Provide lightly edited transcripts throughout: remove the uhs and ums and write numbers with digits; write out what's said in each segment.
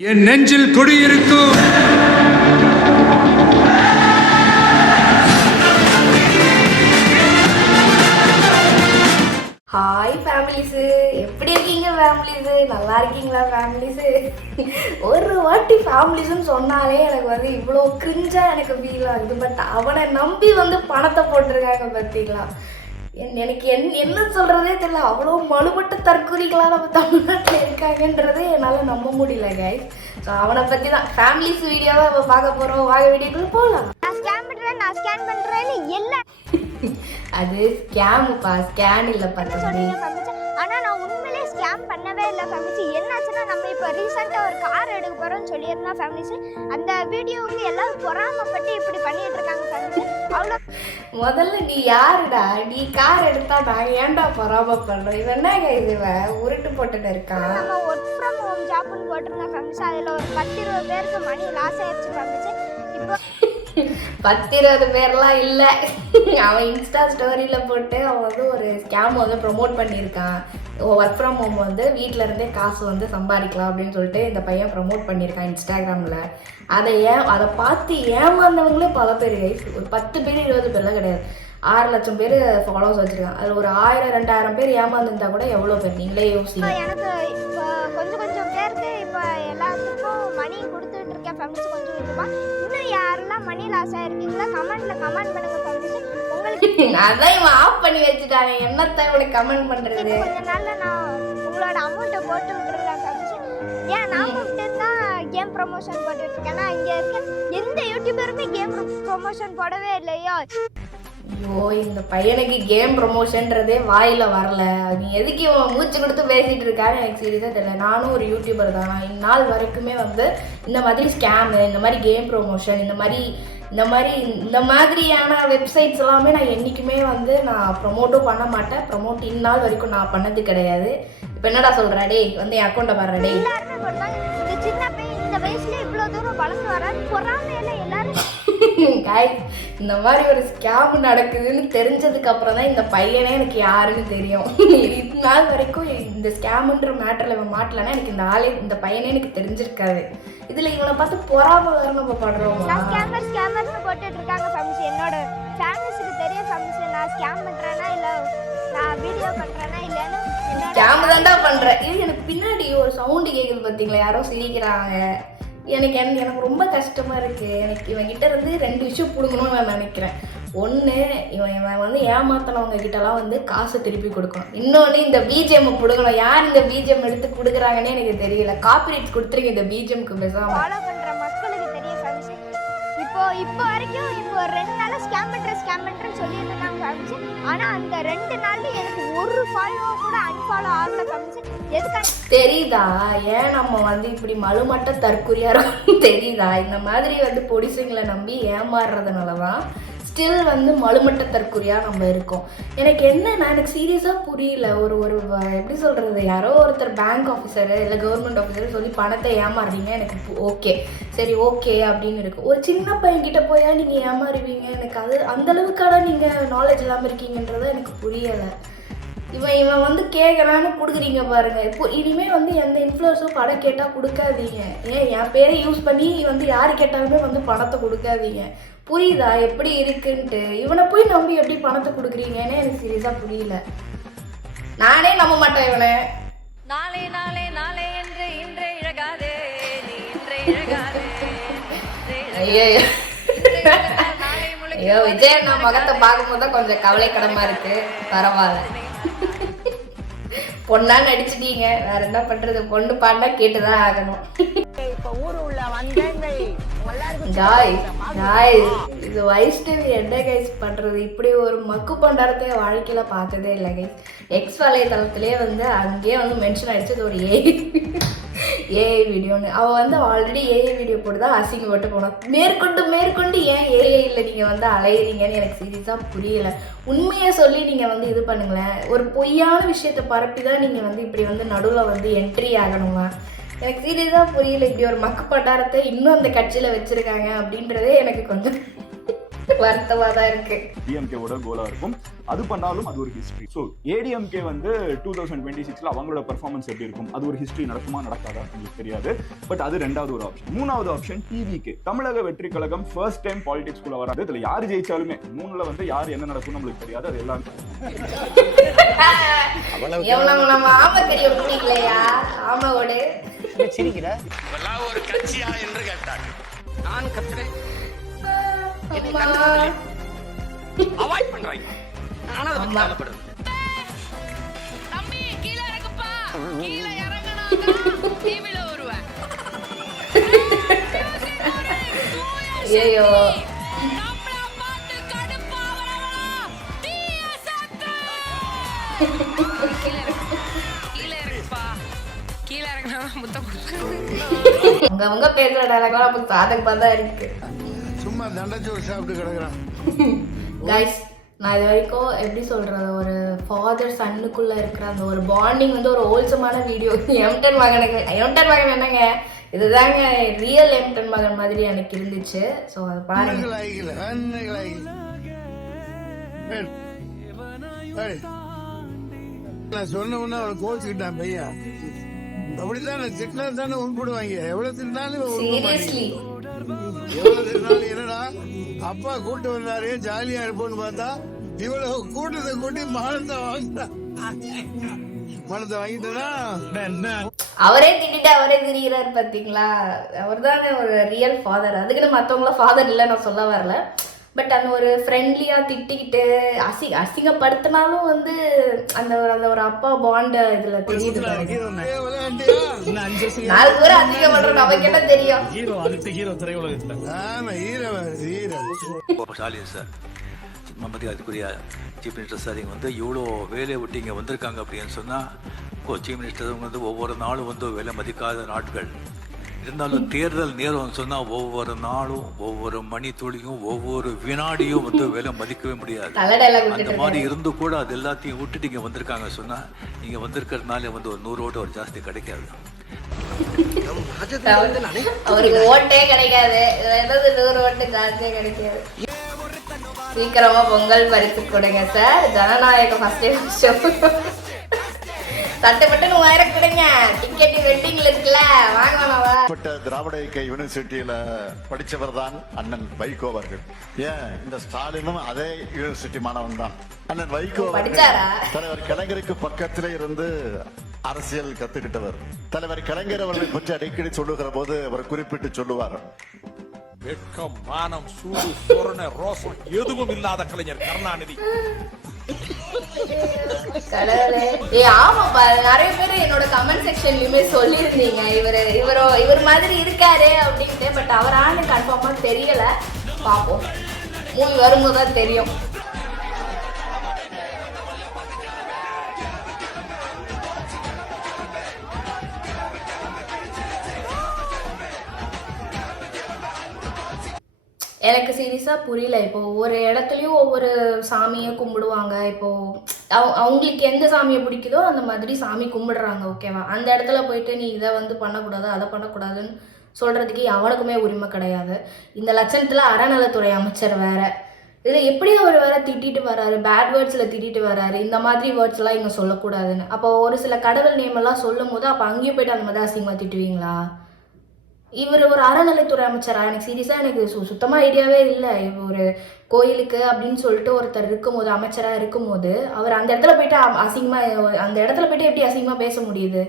என் நெஞ்சில் குடியிருக்கும் hi families, எப்படி இருக்கீங்க ஃபேமிலிஸு? நல்லா இருக்கீங்களா ஃபேமிலிஸு? ஒரு வாட்டி ஃபேமிலிஸ்ன்னு சொன்னாலே எனக்கு வந்து இவ்வளோ கிரிஞ்சாக எனக்கு ஃபீல் ஆகுது. பட் அவனை நம்பி வந்து பணத்தை போட்டிருக்காங்க பார்த்தீங்களா? எனக்கு என்ன சொல்கிறதே தெரியல. அவ்வளோ மலுபட்ட தற்கொலைகளாக நம்ம தமிழ்நாட்டில் இருக்காங்கன்றதே என்னால் நம்ப முடியல கைஸ். ஸோ அவனை பற்றி தான் ஃபேமிலிஸ் வீடியோவை நம்ம பார்க்க போகிறோம். வாங்க வீடியோக்குள்ளே போகலாம். நான் ஸ்கேன் பண்றேன்னு எல்லாம் அது ஸ்கேமுப்பா, ஸ்கேன் இல்லைப்பா தம்பி. ஆனா நான் உண்மையிலேயே ஸ்கேம் பண்ணவே இல்லை ஃபேமிலிஸ். என்னாச்சுன்னா நம்ம இப்போ ரீசெண்டாக ஒரு கார் எடுக்க போகிறோம்னு சொல்லியிருந்தோம் ஃபேமிலிஸ். அந்த வீடியோவுக்கு எல்லாம் பொறாமப்பட்டு இப்படி பண்ணிட்டு இருக்காங்க ஃபேமிலிஸ். அவ்வளோ முதல்ல நீ யாருடா? நீ கார் எடுத்தா நான் ஏன்டா பொறாமப்படுறோம்? இவன் என்னங்க இதுவன் உருட்டு போட்டுட்டு இருக்கான். நம்ம ஒர்க் ஃப்ரம் ஹோம் ஜாப்னு போட்டிருந்தோம் ஃபேமிலிஸ். அதில் ஒரு 10-20 பேருக்கு மணி லாஸ் ஆயிடுச்சு ஃபேமிலிஸ். இப்போ 10-20 பேர்லாம் இல்லை. அவன் இன்ஸ்டா ஸ்டோரியில் போட்டு அவன் வந்து ஒரு ஸ்கேம் வந்து ப்ரொமோட் பண்ணியிருக்கான். ஒர்க் ஃப்ரம் ஹோம் வந்து வீட்டில் இருந்தே காசு வந்து சம்பாதிக்கலாம் அப்படின்னு சொல்லிட்டு இந்த பையன் ப்ரமோட் பண்ணியிருக்கான் இன்ஸ்டாகிராமில். அதை பார்த்து ஏமாந்தவங்களே பல பேர் கைஸ். ஒரு 10 பேர் 20 பேர்லாம் கிடையாது, 6 லட்சம் பேர் ஃபாலோவர்ஸ் வச்சுருக்கான். அதில் ஒரு 1000-2000 பேர் ஏமாந்துருந்தா கூட எவ்வளோ பேர் நீங்களே யோசிங்க. எனக்கு இப்போ கொஞ்சம் பேருக்கு இப்போ எல்லாத்துக்கும் மணி கொடுத்துட்டு இருக்கேன் ஃபேமிலிஸ். கொஞ்சம் இன்னும் யாரெல்லாம் மணி லாஸ் ஆயிருக்கீங்களா கமெண்ட் பண்ணுங்க ஃபேமிலிஸ். உங்களுக்கு அதான் இவன் ஆஃப் பண்ணி வச்சுட்டாங்க. என்னத்தான் இவனுக்கு கமெண்ட் பண்ணுறது? கொஞ்ச நாள்ல நான் உங்களோட அமௌண்ட்டை போட்டு விட்டுருக்கேன் ஃபேமிலிஸ். ஏன் நான் மட்டும் தான் கேம் ப்ரொமோஷன் போட்டுட்டு இருக்கேன்னா இங்கே இருக்க எந்த யூடியூபருமே கேம் ப்ரொமோஷன் போடவே இல்லையோ. ஐயோ, இந்த பையனுக்கு கேம் ப்ரொமோஷன்றதே வாயில் வரல. நீ எதுக்கு இவன் மூச்சு கொடுத்து பேசிகிட்டு இருக்கான்னு எனக்கு சீரியஸாக தெரியல. நானும் ஒரு யூடியூபர் தான். இந்நாள் வரைக்குமே வந்து இந்த மாதிரி ஸ்கேமு, இந்த மாதிரி கேம் ப்ரொமோஷன், இந்த மாதிரியான வெப்சைட்ஸ் எல்லாமே நான் என்றைக்குமே வந்து நான் ப்ரொமோட்டும் பண்ண மாட்டேன். ப்ரொமோட் இந்நாள் வரைக்கும் நான் பண்ணது கிடையாது. இப்போ என்னடா சொல்கிறா? டே வந்து என் அக்கௌண்ட்டை பாரு. டே எல்லாருமே போடுவாங்க. இந்த சின்ன பையன் இந்த வயசுல இவ்வளோ தூரம் வளர்ந்து வரான்னு பொறாமையில எல்லாரும் காய்ஸ், இந்த மாதிரி ஒரு ஸ்கேம் நடக்குதுன்னு தெரிஞ்சதுக்கு அப்புறம் தான் இந்த பையனே எனக்கு யாருன்னு தெரியும். இது நாள் வரைக்கும் இந்த ஸ்கேமுன்ற மேட்டரில் இவன் மாட்டலன்னா எனக்கு இந்த பையனே எனக்கு தெரிஞ்சிருக்காது. இதில் இவனை பார்த்து பொறாம வேற நம்ம படுறோம். நான் ஸ்கேமர்னு போட்டுட்டு இருக்காங்க ஃபேமிலிஸ். என்னோட ஃபேமிலிஸ்க்கு தெரியும் ஃபேமிலிஸ் நான் ஸ்கேம் பண்ணுறேன்னா இல்லை நான் வீடியோ பண்ணுறேன்னா இல்லைன்னு. ஸ்கேம் தான்டா பண்ணுறேன். இது எனக்கு பின்னாடி ஒரு சவுண்டு கேட்குது பார்த்தீங்களா? யாரோ சிரிக்கிறாங்க. எனக்கு ரொம்ப கஷ்டமாக இருக்குது. எனக்கு இவன்கிட்ட இருந்து 2 விஷயம் பிடுங்கணும்னு நான் நினைக்கிறேன். ஒன்று, இவன் வந்து ஏமாத்தினவங்க கிட்டலாம் வந்து காசை திருப்பி கொடுக்கணும். இன்னொன்று, இந்த பிஜிஎம் பிடுங்கணும். யார் இந்த பிஜிஎம் எடுத்து கொடுக்குறாங்கன்னே எனக்கு தெரியல. காப்பிரைட் கொடுத்துருங்க இந்த பிஜிஎம்க்கு பேசாமல். ஃபாலோ பண்ணுற மக்களுக்கு தெரியும் ஃபேமிலிஸ். இப்போ வரைக்கும் இப்போ 2 நாளாக ஸ்கேம் பண்ணுறேன்னு சொல்லிட்டு இருந்தாங்க ஃபேமிலிஸ். ஆனால் அந்த 2 நாள்ல எனக்கு ஒரு ஃபாலோ கூட அன்ஃபாலோ ஆகல ஃபேமிலிஸ். எதுக்காக தெரியுதா? ஏன் நம்ம வந்து இப்படி மலுமட்ட தற்குறியா இருக்கும் தெரியுதா? இந்த மாதிரி வந்து பொடிசுங்களை நம்பி ஏமாறுறதுனால தான் ஸ்டில் வந்து மலுமட்ட தற்குறியா நம்ம இருக்கோம். எனக்கு என்னன்னா, எனக்கு சீரியஸாக புரியல. ஒரு எப்படி சொல்கிறது, யாரோ ஒருத்தர் பேங்க் ஆஃபீஸரு இல்லை கவர்மெண்ட் ஆஃபீஸர் சொல்லி பணத்தை ஏமாறுறீங்க. எனக்கு ஓகே, சரி ஓகே அப்படின்னு இருக்குது. ஒரு சின்ன பையன்கிட்ட போயா நீங்கள் ஏமாறுவீங்க? எனக்கு அது அந்தளவுக்கான நீங்கள் நாலேஜ் இல்லாமல் இருக்கீங்கன்றதை எனக்கு புரியலை. இவன் வந்து கேட்குறான்னு கொடுக்குறீங்க பாருங்க. இப்போ இனிமேல் வந்து எந்த இன்ஃப்ளூயன்ஸும் படம் கேட்டால் கொடுக்காதீங்க. ஏன் என் பேரை யூஸ் பண்ணி வந்து யார் கேட்டாலுமே வந்து பணத்தை கொடுக்காதீங்க. புரியுதா எப்படி இருக்குன்ட்டு? இவனை போய் நம்பி எப்படி பணத்தை கொடுக்குறீங்கன்னு எனக்கு சீரியஸாக புரியல. நானே நம்ப மாட்டேன் இவனை. நாளே நாளே நாளே என்று இன்றே இழகாதே நீ இன்றே இழகாதே. ஐயோ ஐயோ, விஜய் நான் முகத்தை பார்க்கும்போது தான் கொஞ்சம் கவலைக்கிடமா இருக்கு. பரவாயில்ல, பொண்ணா நடிச்சிட்டீங்க, வேற என்ன பண்றது? பொண்ணு பாடினா கேட்டுதான் ஆகணும். இது வைஷ்ணவி என்ன கைஸ் பண்றது? இப்படி ஒரு மக்கு பண்டாரத்தை வாழ்க்கையில பார்த்ததே இல்லை கைஸ். எக்ஸ் வலைத்தளத்திலேயே வந்து அங்கேயே வந்து மென்ஷன் ஆயிடுச்சு இது ஒரு ஏஐ வீடியோன்னு. அவள் வந்து ஆல்ரெடி ஏஐ வீடியோ போட்டு தான் அசிங்கப்பட்டு போனான். மேற்கொண்டு ஏன் ஏஐயில் நீங்கள் வந்து அலையிறீங்கன்னு எனக்கு சீரியஸாக புரியலை. உண்மையை சொல்லி நீங்கள் வந்து இது பண்ணுங்களேன். ஒரு பொய்யான விஷயத்தை பரப்பி தான் நீங்கள் வந்து இப்படி வந்து நடுவில் வந்து என்ட்ரி ஆகணுமா? எனக்கு சீரியஸாக புரியல. இப்படி ஒரு மக்கு பண்டாரத்தை இன்னும் அந்த கட்சியில் வச்சுருக்காங்க அப்படின்றதே எனக்கு கொஞ்சம் வருத்தமாக தான் இருக்குது. டிஎம்கேவோட கோலா இருக்கும். அது பண்ணாலும் அது ஒரு ஹிஸ்டரி. ஸோ ஏடிஎம்கே வந்து 2026 அவங்களோட பெர்ஃபார்மன்ஸ் எப்படி இருக்கும், அது ஒரு ஹிஸ்டரி நடக்குமா நடக்காதா உங்களுக்கு தெரியாது. பட் அது ரெண்டாவது ஒரு ஆப்ஷன். மூணாவது ஆப்ஷன் டிவிகே, தமிழக வெற்றி கழகம் ஃபர்ஸ்ட் டைம் பாலிடிக்ஸ்குள்ள வராது. இதுல யாரு ஜெயிச்சாலுமே மூணுல வந்து யார் என்ன நடக்கும் நம்மளுக்கு தெரியாது. அது எல்லாம் ஒரு கட்சியா என்று கேட்டார். நான் கத்துறேன், அவாய்ட் பண்றாங்க. ஆனா அது பத்தி கவலைப்படுது. தம்பி கீழ இறங்குப்பா, கீழ இறங்குனா டிவில வருவேன். ஐயோ நம்மள பார்த்து கடுப்பாவறவா டிஎஸ்எஸ். கீழ இறங்குப்பா, கீழ இறங்குனா முத்தம் கொடுக்கணும். அவங்க பேசுற டயலாக்லாம் அப்ப சாதகமா தான் இருக்கு. சும்மா தண்டச்சோறு சாப்பிட்டு கிடக்குறான். கைஸ், நான் இது வரைக்கும் எப்படி சொல்றது, ஒரு ஃபாதர் சன்னுக்குள்ள இருக்கிற அந்த ஒரு பாண்டிங் வந்து ஒரு ஹோல்சமான வீடியோ. எம்டன் மகன் என்னங்க, இதுதாங்க ரியல் எம்டன் மகன் மாதிரி எனக்கு இருந்துச்சு. ஸோ அதை பாருங்க. நான் சொன்ன உடனே அவன் கோச்சுக்கிட்டான் பையன். அப்படித்தான் திட்டினா தானே உண்படுவாங்க. எவ்வளவு திட்டினாலும் சீரியஸ்லி எவ்வளவு திட்டினாலும் என்னடா அப்பா கூட்டு வந்தாரு ஜாலியா இருப்போம்னு பார்த்தா இவ்வளவு கூட்டத்தை கூட்டி மானத்தை வாங்கிட்டா. அவரே திட்டிட்டு அவரே திரிகிறாரு பாத்தீங்களா. அவர் தானே ஒரு ரியல் ஃபாதர். அதுக்குன்னு மற்றவங்கள ஃபாதர் இல்லை நான் சொல்ல வரல. பட் அந்த ஒரு ஃப்ரெண்ட்லியா திட்டிக்கிட்டு அசிங்கப்படுத்தினாலும் வந்து அந்த ஒரு அப்பா பாண்ட் இதுல தெரியுது. 4 பேரும் அசிங்கப்படுறோம், நமக்கு என்ன தெரியும். சார் மரியாதைக்குரிய சீஃப் மினிஸ்டர் சார் இங்கே வந்து இவ்வளோ வேலையை விட்டு இங்கே வந்திருக்காங்க அப்படின்னு சொன்னால், சீஃப் மினிஸ்டர் வந்து ஒவ்வொரு நாளும் வந்து வேலை மதிக்காத நாட்கள் இருந்தாலும் தேர்தல் நேரம் சொன்னால் ஒவ்வொரு நாளும் ஒவ்வொரு மணி துளியும் ஒவ்வொரு வினாடியும் வந்து வேலை மதிக்கவே முடியாது. அந்த மாதிரி இருந்து கூட அது எல்லாத்தையும் விட்டுட்டு இங்கே வந்திருக்காங்க சொன்னால், இங்கே வந்திருக்கிறதுனால வந்து ஒரு 100 ஓட்டு ஒரு ஜாஸ்தி கிடைக்காது. அவருக்கு ஓட்டே கிடைக்காது, 100 ஓட்டு ஜாஸ்தியே கிடைக்காது. சீக்கிரமா பொங்கல் பரிசு கொடுங்க சார். ஜனநாயகம் ஃபர்ஸ்ட் தட்டுப்பட்டு கொடுங்க. டிக்கெட் வெட்டிங்ல இருக்குல்ல, வாங்க. திராவிட இயக்க யூனிவர்சிட்டியில படிச்சவர் தான் அண்ணன் வைகோ அவர்கள். ஏன் இந்த ஸ்டாலினும் அதே யூனிவர்சிட்டி மாணவன் தான். அண்ணன் வைகோ தலைவர் கலைஞருக்கு பக்கத்திலே இருந்து அரசியல் கத்துக்கிட்டவர். தலைவர் கலைஞர் அவர்களை பற்றி அடிக்கடி சொல்லுகிற போது அவர் குறிப்பிட்டு சொல்லுவார், வெட்கம், மானம், சூடு, சொரண, ரோசம் எதுவும் இல்லாத கலைஞர் கருணாநிதி. ஆமாப்பா, நிறைய பேர் என்னோட கமெண்ட் செக்ஷன்லயுமே சொல்லியிருந்தீங்க இவர் மாதிரி இருக்காரு அப்படின்ட்டு. பட் அவரான கன்ஃபார்மா தெரியல. பாப்போம், மூவி வரும்போது தான் தெரியும். எனக்கு சீரியஸாக புரியல. இப்போ ஒவ்வொரு இடத்துலையும் ஒவ்வொரு சாமியை கும்பிடுவாங்க. இப்போது அவங்களுக்கு எந்த சாமியை பிடிக்குதோ அந்த மாதிரி சாமி கும்பிடுறாங்க, ஓகேவா. அந்த இடத்துல போயிட்டு நீ இதை வந்து பண்ணக்கூடாது அதை பண்ணக்கூடாதுன்னு சொல்கிறதுக்கு அவனுக்குமே உரிமை கிடையாது. இந்த லட்சணத்தில் அறநலத்துறை அமைச்சர் வேற, இதில் எப்படி அவர் வேற திட்டிட்டு வர்றாரு, பேட் வேர்ட்ஸில் திட்டிட்டு வர்றாரு. இந்த மாதிரி வேர்ட்ஸ்லாம் இங்கே சொல்லக்கூடாதுன்னு. அப்போ ஒரு சில கடவுள் நேமெல்லாம் சொல்லும் போது அப்போ அங்கேயும் போய்ட்டு அந்த மாதிரி அசிங்கமாக திட்டுவீங்களா? இவர் ஒரு அறநிலைத்துறை அமைச்சரா? எனக்கு சீரியஸாக எனக்கு சுத்தமாக ஐடியாவே இல்லை. ஒரு கோயிலுக்கு அப்படின்னு சொல்லிட்டு ஒருத்தர் இருக்கும்போது, அமைச்சராக இருக்கும்போது, அவர் அந்த இடத்துல போயிட்டு அசிங்கமாக, அந்த இடத்துல போயிட்டு எப்படி அசிங்கமாக பேச முடியுது?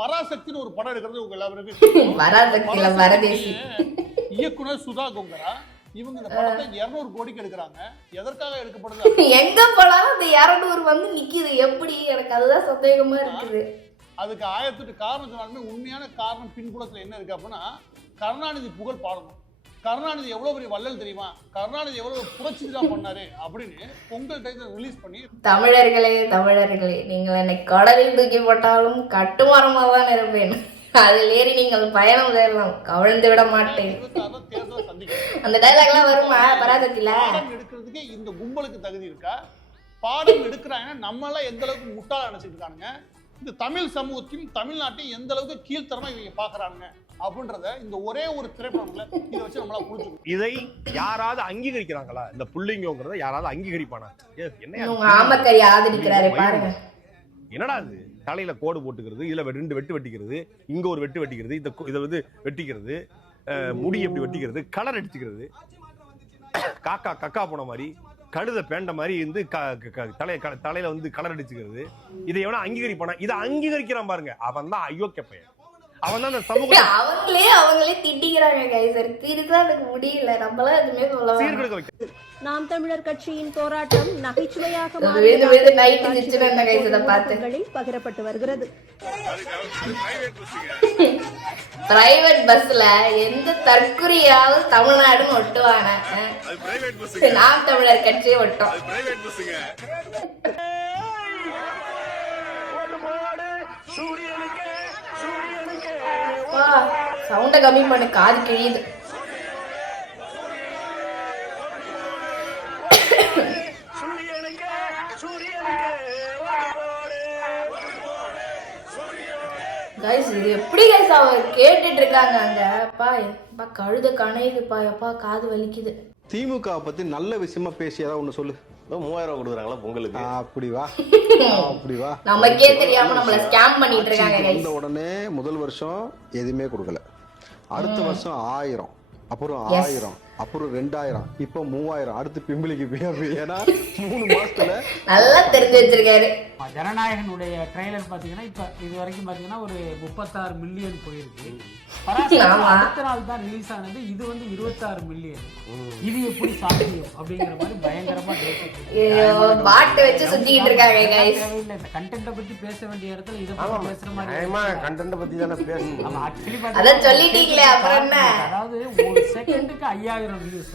பராசக்தின்னு ஒரு படம் எடுக்கிறது உங்க எல்லாருக்கும் பராசக்தியில வரதேசி இயக்குனர் சுதா கொங்கரா. இவங்க இந்த படத்தை 200 கோடிக்கு எடுக்கிறாங்க. எதற்காக எடுக்கப்படுது? எங்க போனாலும் அந்த 200 வந்து நிக்குது. எப்படி? எனக்கு அதுதான் சந்தேகமா இருக்குது. அதுக்கு 1008 காரணம் சொன்னாலுமே உண்மையான காரணம் பின்புலத்தில் என்ன இருக்கு அப்படின்னா, கருணாநிதி புகழ் பாடணும். கருணாநிதி எவ்வளவு பெரிய வள்ளல் தெரியுமா, கருணாநிதி எவ்வளவு புரட்சிதான் பண்ணாரு அப்படின்னு பொங்கல் டைத்துல ரிலீஸ் பண்ணி, தமிழர்களே நீங்கள் என்னை கடலில் தூக்கி போட்டாலும் கட்டுமரமா தான் இருப்பேன், அதில் ஏறி நீங்கள் பயணம் செய்யலாம், கவிழ்ந்து விட மாட்டேன். அந்த டைலாக் எல்லாம் வருமா பராசக்தியில? எடுக்கிறதுக்கு இந்த கும்பலுக்கு தகுதி இருக்கா? பாடம் எடுக்கிறாங்கன்னா நம்ம எல்லாம் எந்த அளவுக்கு முட்டாள நினைச்சிட்டு இருக்கானுங்க. இந்த தமிழ் சமூகத்தையும் தமிழ்நாட்டையும் எந்த அளவுக்கு கீழ்த்தரமா இவங்க பாக்குறாங்க அப்படின்றத இந்த ஒரே ஒரு திரைப்படம்ல இதை வச்சு நம்மளால புரிஞ்சுக்கணும். இதை யாராவது அங்கீகரிக்கிறாங்களா? இந்த புள்ளிங்கோங்கிறத யாராவது அங்கீகரிப்பானா? ஆமக்கறி ஆதரிக்கிறாரு பாருங்க. என்னடா இது, தலையில கோடு போட்டுக்கிறது, இதுல 2 வெட்டு வெட்டிக்கிறது, இங்க ஒரு வெட்டு வெட்டிக்கிறது, இதை வந்து வெட்டிக்கிறது, முடி எப்படி வெட்டிக்கிறது, கலர் அடிச்சுக்கிறது, காக்கா கக்கா போன மாதிரி, கழுத பேண்ட மாதிரி இருந்து தலையில வந்து கலர் அடிச்சுக்கிறது. இதை எவனா அங்கீகரிப்பானா? இதை அங்கீகரிக்கிறான் பாருங்க, அவன் தான் அயோக்கிய பையன். அவன் தான் அந்த சமூக அவங்களே திட்டிக்கிறாங்க கைஸ். சீரியஸா எனக்கு முடியல, நம்மள எதுவுமே சொல்ல சீர்கெடுக்க வைக்க. நாம் தமிழர் கட்சியின் போராட்டம் நகைச்சுவையாக பகிரப்பட்டு வருகிறது. பிரைவேட் பஸ்ல எந்த தற்குறியாவது தமிழ்நாடுன்னு ஒட்டுவாங்க, நாம் தமிழர் கட்சியை ஒட்டும். சவுண்ட கம்மி பண்ணு, காது கிழியுது. கைஸ் இது எப்படி கைஸ் அவர் கேட்டுட்டு இருக்காங்க அங்க? அப்பா கழுத கணையுதுப்பா, எப்பா காது வலிக்குது. திமுக பத்தி நல்ல விஷயமா பேசி ஏதாவது ஒண்ணு சொல்லு. 3000 கொடுக்குறாங்களா பொங்கலுக்கு? அப்படி வா அப்படி வா. நமக்கே தெரியாம நம்மள ஸ்கேம் பண்ணிட்டு இருக்காங்க கைஸ். உடனே முதல் வருஷம் எதுவுமே கொடுக்கல, அடுத்த வருஷம் 1000, அப்புறம் 1000, அப்புறம் 2000, இப்போ 3000, அடுத்து பிம்பிளிக்கு. ஏன்னா 3 மாசத்துல நல்லா தெரிஞ்சு வச்சிருக்காரு. ஜனநாயகனுடைய ட்ரெய்லர் பாத்தீங்கன்னா இப்ப இது வரைக்கும் பாத்தீங்கன்னா ஒரு 36 மில்லியன் போயிருக்கு. அடுத்த நாள் தான் ரிலீஸ் ஆனது, இது வந்து 26 மில்லியன். இது எப்படி சாத்தியம் அப்படிங்கிற மாதிரி பயங்கரமா பாட்டு வச்சு சுத்திட்டு இருக்காங்க கைஸ். இந்த கண்டென்ட்ட பத்தி பேச வேண்டிய இடத்துல இத பத்தி பேசுற மாதிரி கண்டென்ட் பத்தி தான பேசணும். நம்ம ஆக்சுவலி அத சொல்லிட்டீங்களே அப்புறம் என்ன? அதாவது ஒரு செகண்டுக்கு 5000 வியூஸ்,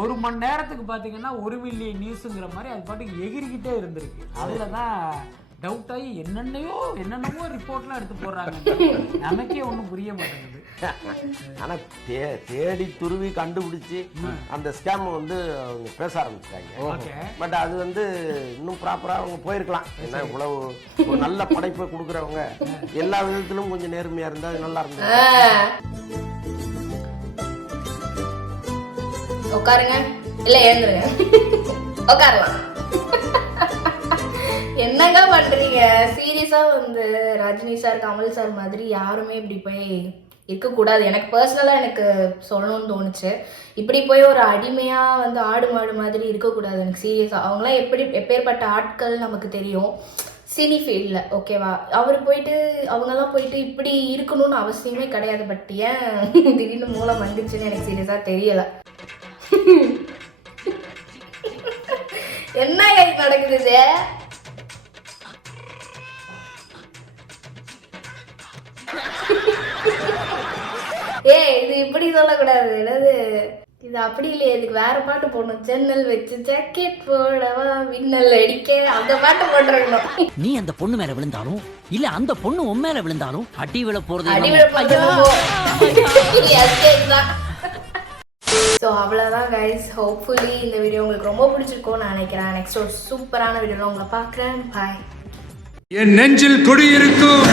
ஒரு மணி நேரத்துக்கு பாத்தீங்கன்னா 1 மில்லியன் நியூஸ்ங்கிற மாதிரி அது பாட்டுக்கு எகிரிக்கிட்டே இருந்திருக்கு. அதுலதான் டவுட் ஆகி என்னென்னமோ ரிப்போர்ட்லாம் எடுத்து போடுறாங்க. நமக்கே ஒன்றும் புரிய மாட்டேங்குது. ஆனா தேடி துருவி கண்டுபிடிச்சு அந்த ஸ்கேம் வந்து அவங்க பேச ஆரம்பிச்சிட்டாங்க. பட் அது வந்து இன்னும் ப்ராப்பரா அவங்க போயிருக்கலாம். ஏன்னா இவ்வளவு ஒரு நல்ல படைப்பை கொடுக்குறவங்க எல்லா விதத்திலும் கொஞ்சம் நேர்மையா இருந்தா அது நல்லா இருந்தது. உட்காருங்க, இல்ல எழுந்துருங்க, உட்காரலாம். என்னங்க பண்றீங்க? சீரியஸா வந்து ரஜினி சார், கமல் சார் மாதிரி யாருமே இப்படி போய் இருக்கக்கூடாது. எனக்கு பர்சனலாக எனக்கு சொல்லணும்னு தோணுச்சு. இப்படி போய் ஒரு அடிமையாக வந்து ஆடு மாடு மாதிரி இருக்கக்கூடாது. எனக்கு சீரியஸாக அவங்களாம் எப்பேற்பட்ட ஆட்கள் நமக்கு தெரியும் சினி ஃபீல்டில், ஓகேவா? அவங்கெல்லாம் போயிட்டு இப்படி இருக்கணும்னு அவசியமே கிடையாது. பட் ஏன் திடீர்னு மூலம் வந்துச்சுன்னு எனக்கு சீரியஸாக தெரியலை. என்ன நடக்குது? இது இப்படி சொல்லக்கூடாது. என்னது இது? அப்படி இல்லையே, இதுக்கு வேற பாட்டு போடணும். ஜன்னல் வச்சு ஜாக்கெட் போடவா விண்ணல் அடிக்க, அந்த பாட்டு போட்டுருக்கணும். நீ அந்த பொண்ணு மேல விழுந்தாலும் இல்ல அந்த பொண்ணு உன் மேல விழுந்தாலும் அடி விழ போறது. ஸோ அவ்வளோதான் கைஸ். ஹோப்ஃபுல்லி இந்த வீடியோ உங்களுக்கு ரொம்ப பிடிச்சிருக்கும்னு நான் நினைக்கிறேன். நெக்ஸ்ட் ஒரு சூப்பரான வீடியோவில் உங்களை பார்க்குறேன். பாய். என் நெஞ்சில் குடியிருக்கும்